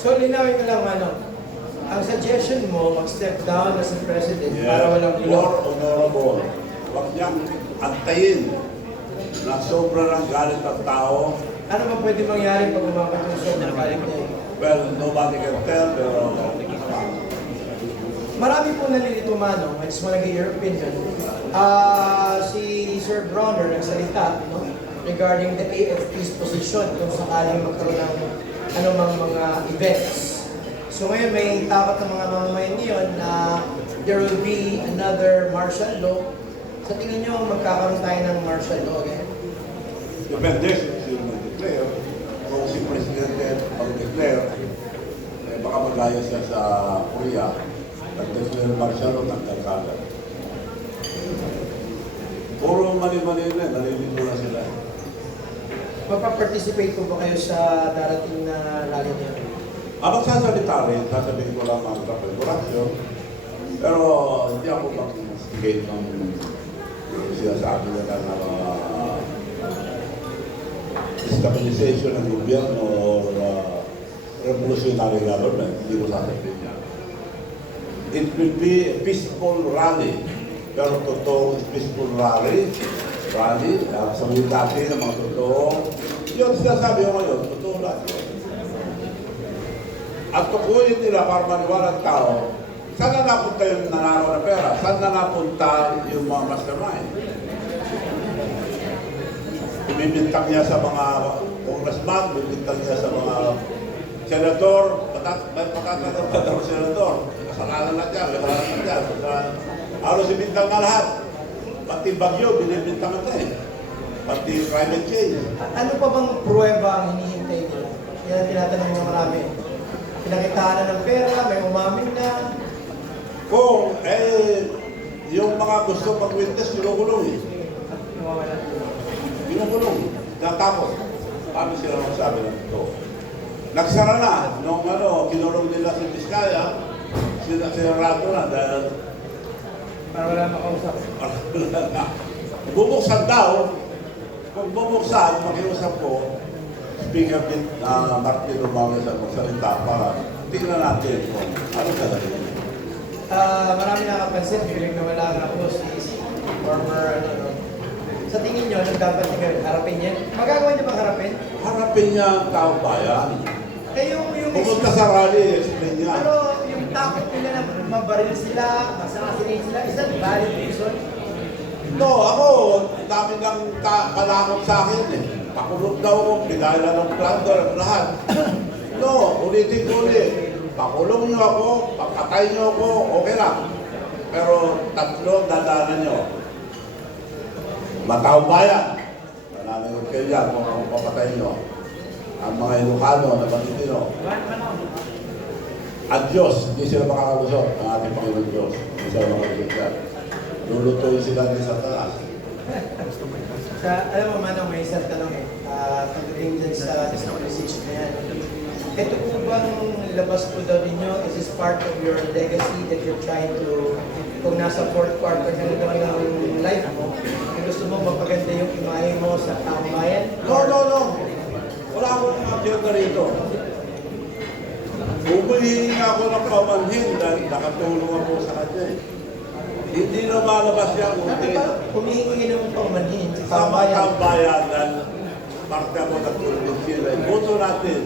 So, linawin ko lang, ang suggestion mo, mag-step down as a president para walang More ilaw. honorable. Huwag niyang antayin na sobra ng galit ng tao. Ano ba pwede mangyari pag umapat yung sobrang galit niya? Well, nobody can tell, pero Marami po nalilito, Manong. I just wanna get your opinion. Si Sir Bronner nagsalita, no? Regarding the AFP's position kung sakaling magkaroon ng anumang mga events. So ngayon may takot ng mga mamamayan ngayon na there will be another martial law. Sa tingin nyo, magkakaroon tayo ng martial law again? depende kung sino mag-declare. Kung si Presidente mag-declare, baka magaya siya sa Korea. Nag-declare martial law ng Kalkada. Puro mali-mali na, nalilito na sila. Magpa-participate po ba kayo sa darating na rally niya? Magsasalita rin, sasabihin ko lang ang preparation. Pero hindi ako mag-instigate ng sinasabi nila na stabilization ng gobyerno or revolutionary government. Hindi ko sasabihin niya. It will be a peaceful rally. Pero totoo peaceful rally, sabihin natin ng mga totoo. Yun sinasabi ko ngayon, totoo lahat yun. At tukuyin nila para maniwala ang tao, saan na napunta yung nanakaw na pera? Saan na napunta yung mga mastermind? Bibintang niya sa mga congressman, bibintang niya sa mga senador, patatanong pa daw senador. Kasalanan na dyan, kasalanan na dyan. Halos ibintang na lahat. Pati bagyo, binibintang na eh. Pati climate change. Ano pa bang pruweba ang hinihintay nila? Yan ang tinatanong ng marami. Pinakitaan na ng pera, may umamin na. Kung yung mga gusto mag-witness, kinukulong eh. Kinukulong. Natapos. Paano sila magsabi ng ito? Nagsara na. Nung kinulong nila si Vizcaya, sinarado na dahil Para wala makausap. bubuksan daw. Kung bubuksan, makiusap ko, Speaker din Martin Romualdez ang magsalita para tingnan natin kung ano gagawin. Marami nakapansin, feeling na wala na po si former, Sa tingin nyo, anong dapat niyo harapin niya? Magagawa niyo bang harapin? Harapin niya ang taong bayan. Yung Pumunta sa rally, explain niya. Pero yung takot nila na mabaril sila, masakasinin sila, isang valid reason. No, ako, dami nang kalakot sa akin eh. Pakulog daw ako, bigala ng plunder, lahat. No, ulitin ko ulit. Pakulong niyo ako, pagkatay niyo ako, okay lang. Pero tatlo dadanan niyo. Mataong bayan. Nananagot kayo yan kung ako papatay niyo. Ang mga Ilocano na Banitino. At Diyos, hindi sila makakalusot. Ang ating Panginoon Diyos. Hindi sila makakalusot yan. Lulutuin sila ni Satanas. Alam mo, Manong, may isang tanong pagdating dyan sa destabilization na yan. Ito po bang labas po daw ninyo, is this part of your legacy that you're trying to, kung nasa fourth quarter ka na ng life mo, gusto mo mapaganda yung imahe mo sa taong bayan? No. Wala akong agenda rito. Humihingi ako ng pamanhin dahil nakatulong ako sa kanya eh. Hindi na malabas yan. Humihingi ng paumanhin sa Sa taong mga bayan. dahil parte ako natulong sila. Boto natin.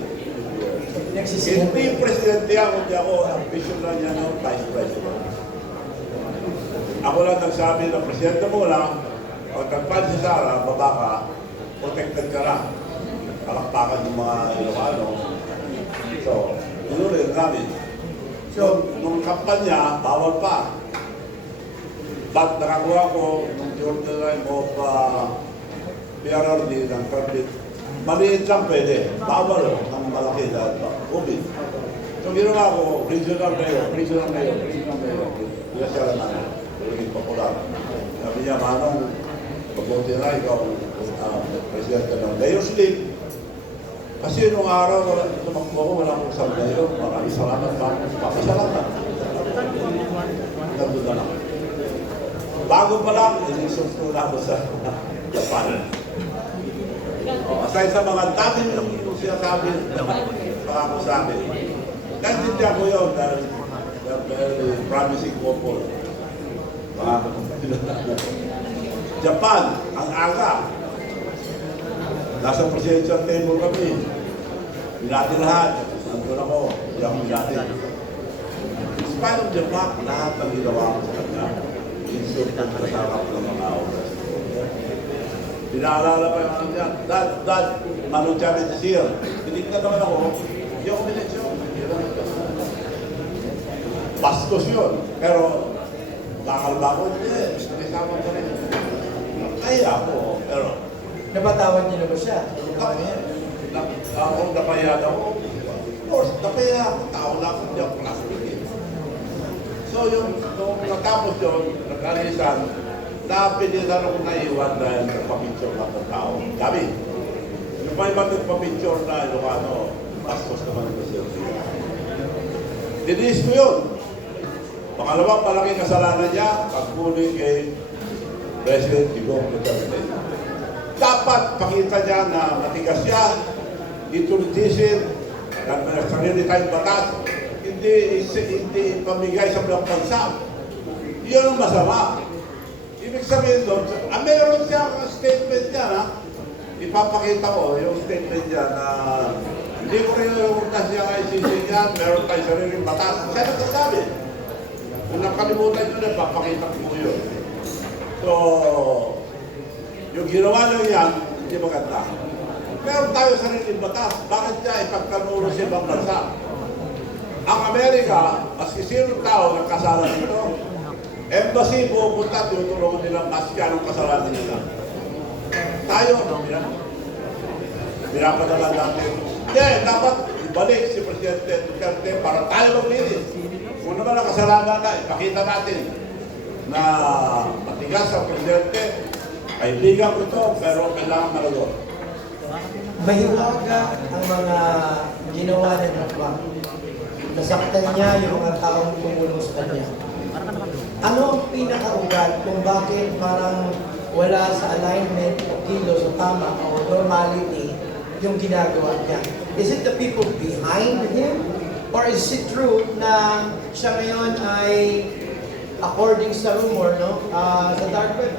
Nagsisihan. Hindi presidente ako, hindi ako ambition lang yan ng vice president. Ako lang nagsabi na presidente mo lang, pag tagpan si Sara, baba ka, protected ka na. Kalakpakan ng mga Ilocano. So, inulit namin. So, nung kampanya, bawal pa. But nakakuha ko ng Jordan Line of PRRD ng permit. Maliit lang pwede. Bawal ng malaki dahil COVID. So, ginawa ko, regional mayor. Hindi siya lang namin. Naging popular. Sabi niya, Manong, mabuti na ikaw presidente ng Mayor's League. Kasi nung araw, tumakbo ko, wala akong sa mayor. Maraming salamat pa. Papasalamat. Nandun na lang. Bago pa lang, inisot ko na ako sa panel. Aside sa mga dami yung sinasabi, baka ako sabi, Naintindihan ko yun dahil they're very promising couple. Japan, ang aga. Nasa presidential table kami. Binati lahat. Nandun ako. Hindi ako binati. In spite of the fact, lahat ng ginawa ko sa kanya. Insult at kasarap ng mga oras. Pinaalala pa yung ano niya. Dad, Manong Janet is here. Tinignan naman ako. Hindi ako binensyon. Bastos yun. Pero, kakalba ko, hindi. Nakisama ko rin. Kaya ako, pero... Napatawad niyo na ba siya? Ako napaya ako. Of course, napaya ako. Tao na ako, hindi ako plastic eh. So, nung natapos yun, nag-alisan, napilisan ako naiwan dahil nagpapicture na ng tao. Kami. Yung may iba nagpapicture na Ilocano, bastos naman yung Silvia. Diniis ko yun. Pangalawang malaking kasalanan niya, pagkuling kay President Digong Duterte. Dapat pakita niya na matigas siya, itulitisin, at may sarili tayong batas, hindi pamigay sa mga bansa. Yun ang masama. Ibig sabihin doon, meron siya statement niya na, ipapakita ko yung statement niya na hindi ko rin na siya ICC niya, meron tayong sariling batas. Siya nagsasabi. Kung nakalimutan nyo na, papakita ko yun. So, yung ginawa nyo yan, hindi maganda. Meron tayo sariling batas. Bakit niya ipagkanuro sa ibang bansa? Ang Amerika, maski sinong tao nagkasala nito, embassy pupunta, tutulungan nila maski anong kasalanan nila. Tayo, pinapadala natin. Hindi, dapat ibalik si Presidente Duterte para tayo maglinis. Kung naman ang kasalanan na, ipakita natin na matigas ang Presidente, kaibigan ko ito, pero kailangan malagot. Mahiwaga ang mga ginawa ng Trump. Nasaktan niya yung mga taong tumulong sa kanya. Ano ang pinakaugat kung bakit parang wala sa alignment o kilos o tama o normality yung ginagawa niya? Is it the people behind him? Or is it true na siya ngayon ay, according sa rumor, no, sa dark web,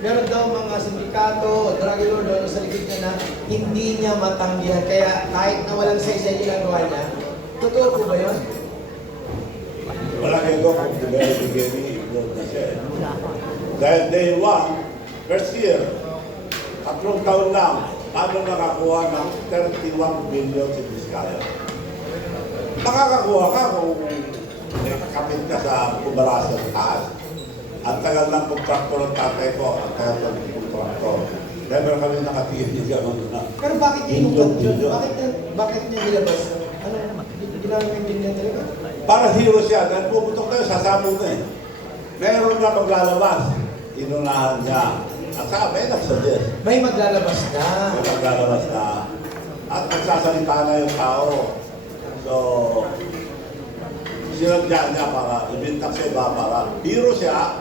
meron daw mga sindikato o drug lord o sa likod niya na hindi niya matanggihan. Kaya kahit na walang saysay ginagawa niya, totoo po ba yun? Wala kayo kung very beginning, i-upload na siya. Dahil day one, first year, 3 taon lang, paano nakakuha ng 31 billion si Vizcaya? Makakakuha ka kung kapit ka sa kubarasa ng taas. Ang tagal ng kontraktor ng tatay ko, ang tagal ng kontraktor. Never kami nakatingin yung gano'n na. Pero bakit niya inukat yun? Bakit niya nilabas? Ano naman? Ginamit din niya talaga? Para hero siya, dahil puputok tayo, sasabog na eh. Meron na maglalabas, inunahan niya. At sabi, nagsuggest. May maglalabas na. May maglalabas na. At nagsasalita na yung tao. So, sinadya niya para ibintak sa iba para hero siya,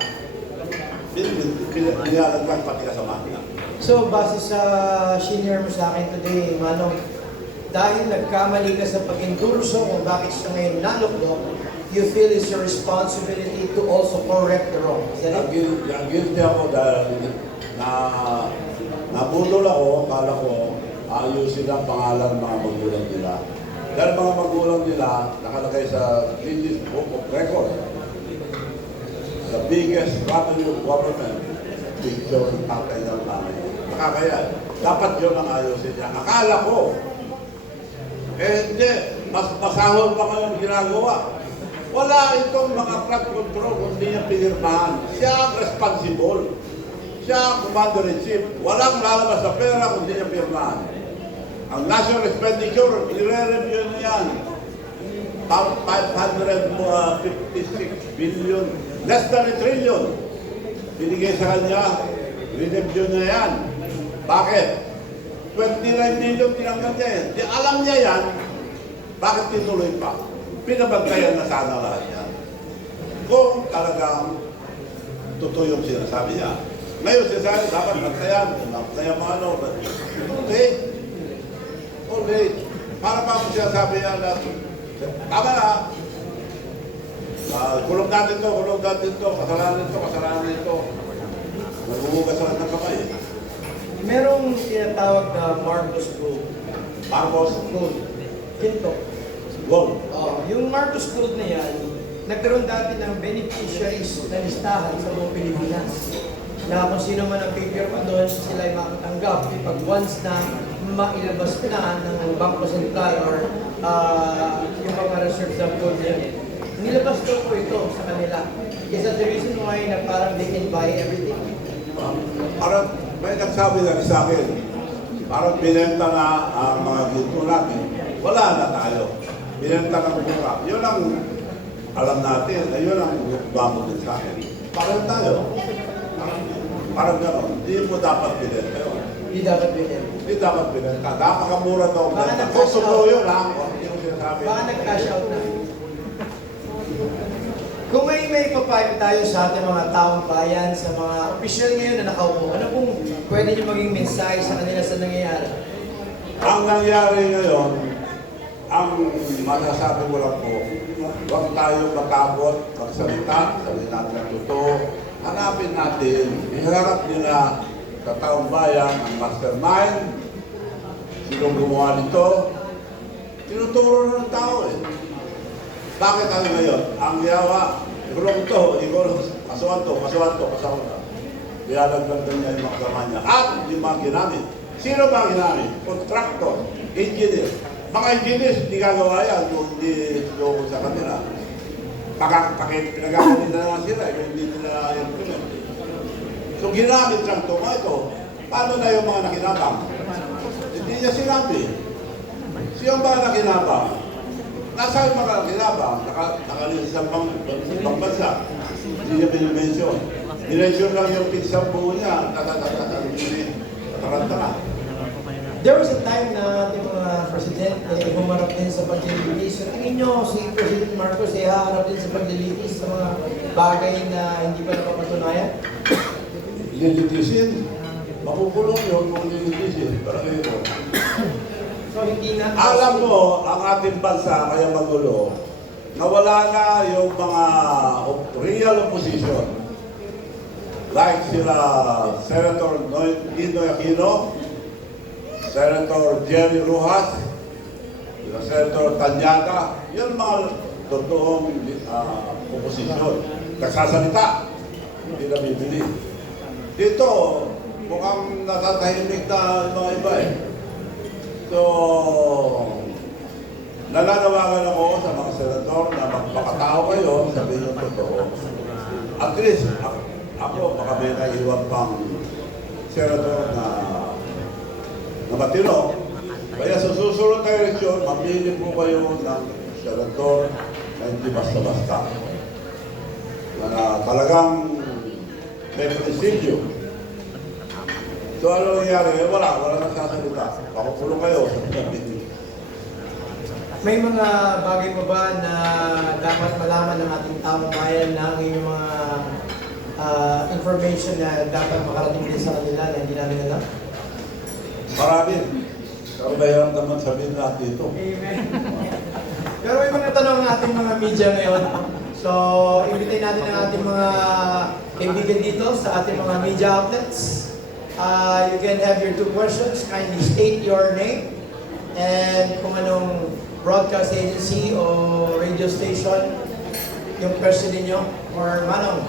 pinalaglag pati kasama niya. So, base sa senior mo sa akin today, Manong, dahil nagkamali ka sa pag-endurso kung bakit siya ngayon naluklok, you feel it's your responsibility to also correct the wrong. Is that it? Ang guilty ako dahil nabudol ako, akala ko ayusin ang pangalan ng mga magulang nila. Dahil mga magulang nila nakalagay sa Guinness Book of Records. The biggest revenue of government, picture ng tatay ng nanay. Nakakaya. Dapat yun ang ayusin niya. Akala ko, hindi, mas masahol pa ngayon ginagawa. Wala itong mga flood control kung hindi niya pinirmahan. Siya ang responsible. Siya ang commander-in-chief. Walang lalabas na pera kung hindi niya pinirmahan. Ang national expenditure, i-re-review na yan. 556 billion, less than a trillion. Binigay sa kanya, re-review na yan. Bakit? 29 million tinanggal niya yan. Di alam niya yan, bakit tinuloy pa? Pinabantayan na sana lahat yan. Kung talagang totoo yung sinasabi niya. Ngayon sinasabi, dapat bantayan, bantayan mga ano. Okay. Para pa mo sinasabi niya na Tama na. Kulong natin to, kasalanan ito. Nagbubugas ng kamay. Merong tinatawag na Marcos Gold. Marcos, Gold. Ginto. gold. Yung Marcos Gold na yan, nagkaroon dati ng beneficiaries na listahan sa buong Pilipinas. Na kung sino man ang pipirma doon, sila ay makatanggap. Pag once na mailabas na ng Bangko Sentral or yung mga reserves ng gold yan, nilabas daw po ito sa kanila. Is that the reason why na parang they can buy everything? Parang may nagsabi na sa akin, parang binenta na ang mga ginto natin. Wala na tayo. Binenta ng mura. Yun ang alam natin, ayun ang bamo din sa akin. Parang tayo. Parang gano'n. Hindi mo dapat binenta yun. Hindi dapat bilhin. Hindi dapat binenta. Napakamura daw. Baka nag-cash Gusto out. mo yun ha? Hindi mo sinasabi. Baka nag-cash out na. Kung may papayo tayo sa ating mga taong bayan, sa mga opisyal ngayon na nakaupo, ano pong pwede nyo maging mensahe sa kanila sa nangyayari? Ang nangyari ngayon, ang masasabi ko lang po, huwag tayo matakot, magsalita, sabihin natin ang totoo, hanapin natin, iharap nila sa taong bayan ang mastermind, sinong gumawa nito, tinuturo ng tao eh. Bakit ano ngayon? Ang yawa, ikulong to, kasuhan to. Nilalagdagan niya yung mga kasama niya. At yung mga ginamit. Sino ba ang ginamit? Contractor, engineer. Mga engineers, hindi gagawa yan kung hindi doon sa kanila. Pinagagalin na naman sila kung hindi nila implement. So ginamit lang ito. Paano na yung mga nakinabang? Hindi niya sinabi. Siyang ba nakinabang? Nasa yung mga kinabang, nakalinis sa ibang bansa. Hindi niya pinimensyon. Dinensyon lang yung pinsang buo niya. Nataranta. There was a time na ating mga presidente humarap din sa paglilitis. So, tingin nyo si President Marcos ay haharap din sa paglilitis sa mga bagay na hindi pa napapatunayan? Lilitisin. Makukulong yun kung lilitisin. Parang ito. So, hindi na... Alam mo, ang ating bansa kaya magulo, nawala na yung mga real opposition. Like sila Senator Ninoy Aquino, Senator Jerry Rojas, sila Senator Tanyada, yun mga totoong opposition. Nagsasalita, hindi na bibili. Dito, mukhang natatahimik na yung mga iba eh. So, nananawagan ako sa mga senador na magpakatao kayo, sabihin yung totoo. At least, ako, baka may naiwan pang senador na matino. Kaya sa susunod na eleksyon, mamili po kayo ng senador na hindi basta-basta. Na talagang may prinsipyo. So ano nangyari? Wala nagsasalita. Pakukulong kayo. May mga bagay pa ba na dapat malaman ng ating taong bayan na ang inyong mga information na dapat makarating din sa kanila na hindi namin alam? Marami. Pero mayroon naman sabihin natin ito. Amen. Pero may mga tanong ng ating mga media ngayon. So, invite natin ang ating mga kaibigan dito sa ating mga media outlets. You can have your 2 questions. Kindly state your name and kung anong broadcast agency o radio station yung question ninyo or Manong.